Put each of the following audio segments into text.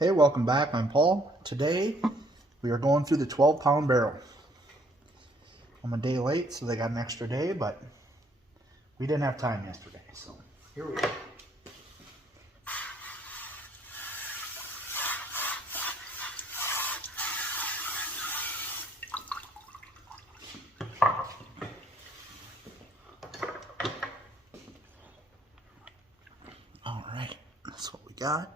Hey, welcome back. I'm Paul. Today we are going through the 12-pound barrel. I'm a day late, so they got an extra day, but we didn't have time yesterday, so here we go. All right, that's what we got.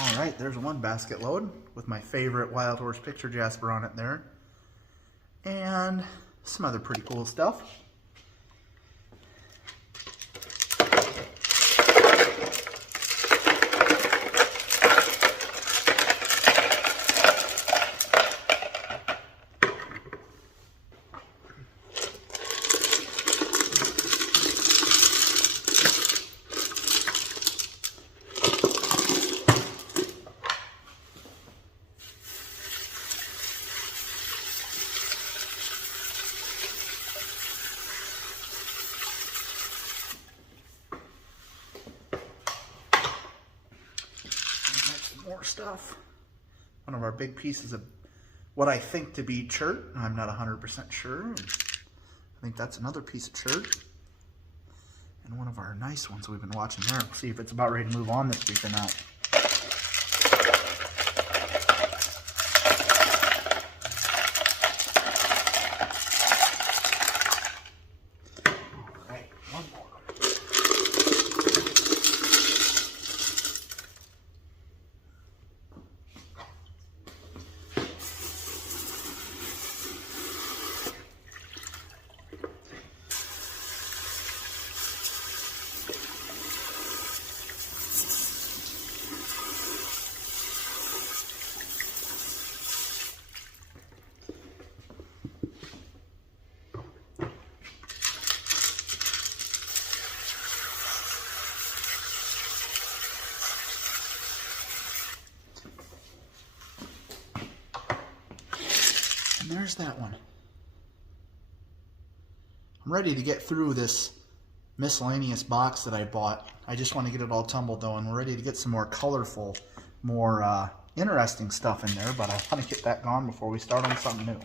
All right, there's one basket load with my favorite wild horse picture jasper on it there. And some other pretty cool stuff. More stuff. One of our big pieces of what I think to be chert. I'm not 100% sure. I think that's another piece of chert. And one of our nice ones we've been watching there. We'll see if it's about ready to move on this week or not. All right, one more. And there's that one. I'm ready to get through this miscellaneous box that I bought. I just want to get it all tumbled though, and we're ready to get some more colorful, more interesting stuff in there, but I want to get that gone before we start on something new.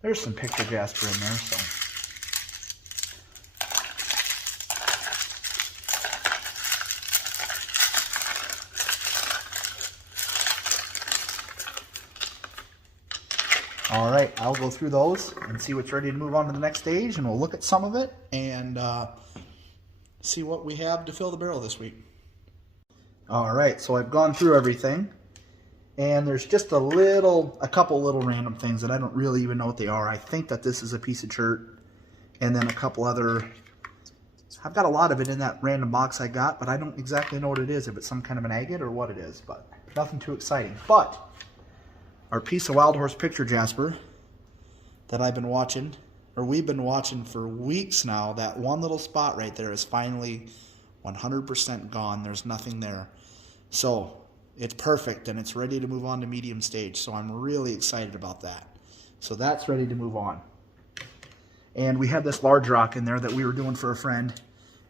There's some picture jasper in there, so. All right, I'll go through those and see what's ready to move on to the next stage, and we'll look at some of it and see what we have to fill the barrel this week. All right, so I've gone through everything, and there's just a couple little random things that I don't really even know what they are. I think that this is a piece of chert, and then a couple other. I've got a lot of it in that random box I got, but I don't exactly know what it is, if it's some kind of an agate or what it is, but nothing too exciting. But our piece of wild horse picture jasper that I've been watching, or we've been watching for weeks now, that one little spot right there is finally 100% gone. There's nothing there. So it's perfect, and it's ready to move on to medium stage. So I'm really excited about that. So that's ready to move on. And we had this large rock in there that we were doing for a friend,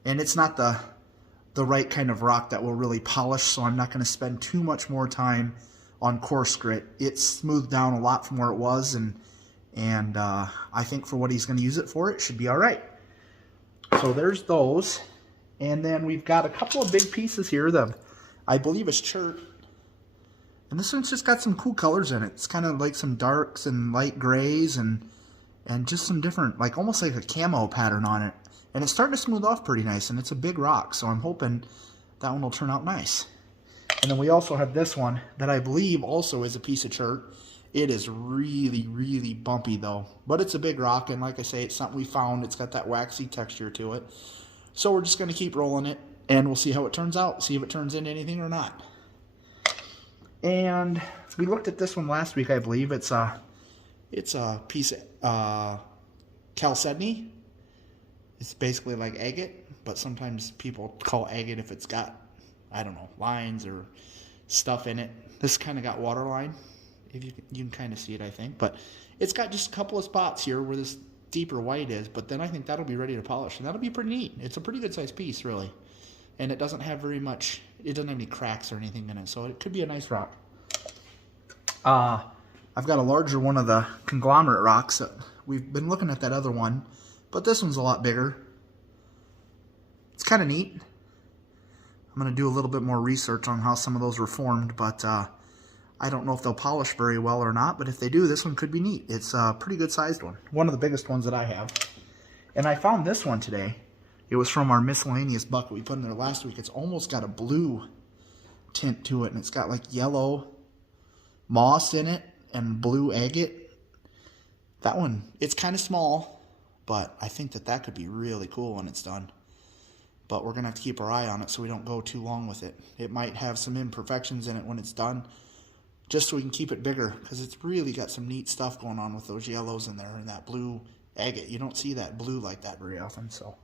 and it's not the right kind of rock that will really polish, so I'm not going to spend too much more time on coarse grit. It's smoothed down a lot from where it was, and I think for what he's going to use it for, it should be all right. So there's those, and then we've got a couple of big pieces here that I believe is chert, and this one's just got some cool colors in it. It's kind of like some darks and light grays and just some different, like almost like a camo pattern on it, and it's starting to smooth off pretty nice, and it's a big rock, so I'm hoping that one will turn out nice. And then we also have this one that I believe also is a piece of chert. It is really, really bumpy though, but it's a big rock, and like I say, it's something we found. It's got that waxy texture to it. So we're just going to keep rolling it and we'll see how it turns out, see if it turns into anything or not. And we looked at this one last week, I believe. It's a piece of chalcedony. It's basically like agate, but sometimes people call agate if it's got, I don't know, lines or stuff in it. This kind of got waterline. If you can kind of see it, I think. But it's got just a couple of spots here where this deeper white is, but then I think that'll be ready to polish, and that'll be pretty neat. It's a pretty good sized piece, really. And it doesn't have very much, it doesn't have any cracks or anything in it, so it could be a nice rock. I've got a larger one of the conglomerate rocks. We've been looking at that other one, but this one's a lot bigger. It's kind of neat. I'm going to do a little bit more research on how some of those were formed, but I don't know if they'll polish very well or not, but if they do, this one could be neat. It's a pretty good sized one. One of the biggest ones that I have. And I found this one today. It was from our miscellaneous bucket we put in there last week. It's almost got a blue tint to it, and it's got like yellow moss in it and blue agate. That one, it's kind of small, but I think that could be really cool when it's done. But we're going to have to keep our eye on it so we don't go too long with it. It might have some imperfections in it when it's done, just so we can keep it bigger, because it's really got some neat stuff going on with those yellows in there and that blue agate. You don't see that blue like that very often, so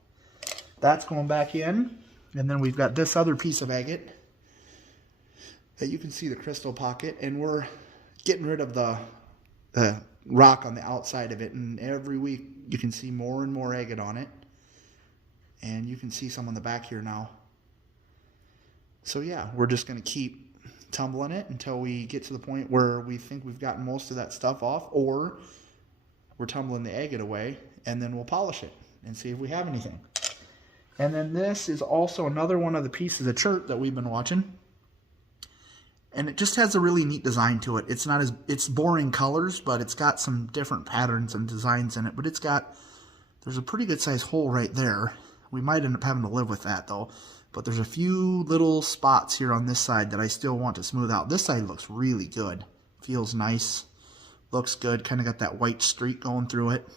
that's going back in. And then we've got this other piece of agate that you can see the crystal pocket, and we're getting rid of the rock on the outside of it, and every week you can see more and more agate on it, and you can see some on the back here now. So yeah, we're just going to keep tumbling it until we get to the point where we think we've gotten most of that stuff off, or we're tumbling the agate away, and then we'll polish it and see if we have anything. And then this is also another one of the pieces of chert that we've been watching. And it just has a really neat design to it. It's not as, it's boring colors, but it's got some different patterns and designs in it. But there's a pretty good size hole right there. We might end up having to live with that though. But there's a few little spots here on this side that I still want to smooth out. This side looks really good. Feels nice. Looks good. Kind of got that white streak going through it.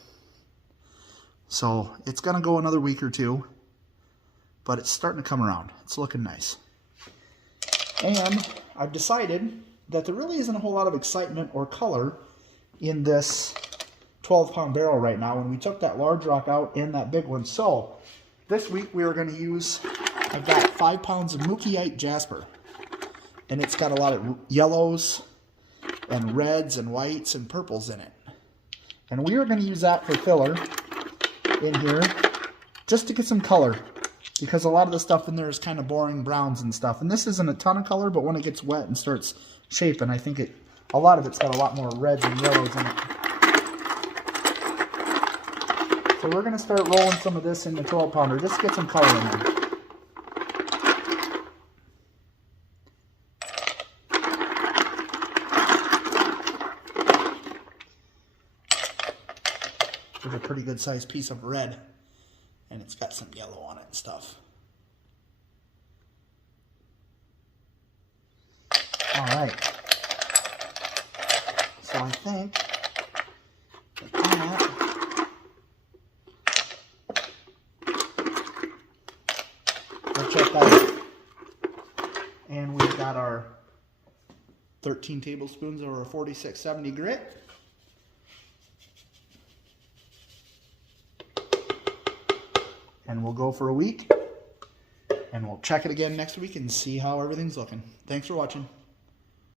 So it's going to go another week or two. But it's starting to come around. It's looking nice. And I've decided that there really isn't a whole lot of excitement or color in this 12-pound barrel right now. And we took that large rock out and that big one. So this week we are going to use, I've got 5 pounds of Mookieite jasper. And it's got a lot of yellows and reds and whites and purples in it. And we are going to use that for filler in here just to get some color, because a lot of the stuff in there is kind of boring browns and stuff. And this isn't a ton of color, but when it gets wet and starts shaping, I think a lot of it's got a lot more reds and yellows in it. So we're going to start rolling some of this in the 12-pounder just to get some color in there. There's a pretty good sized piece of red, and it's got some yellow on it and stuff. All right. So I think we'll check that. And we've got our 13 tablespoons of our 4670 grit. And we'll go for a week, and we'll check it again next week and see how everything's looking. Thanks for watching.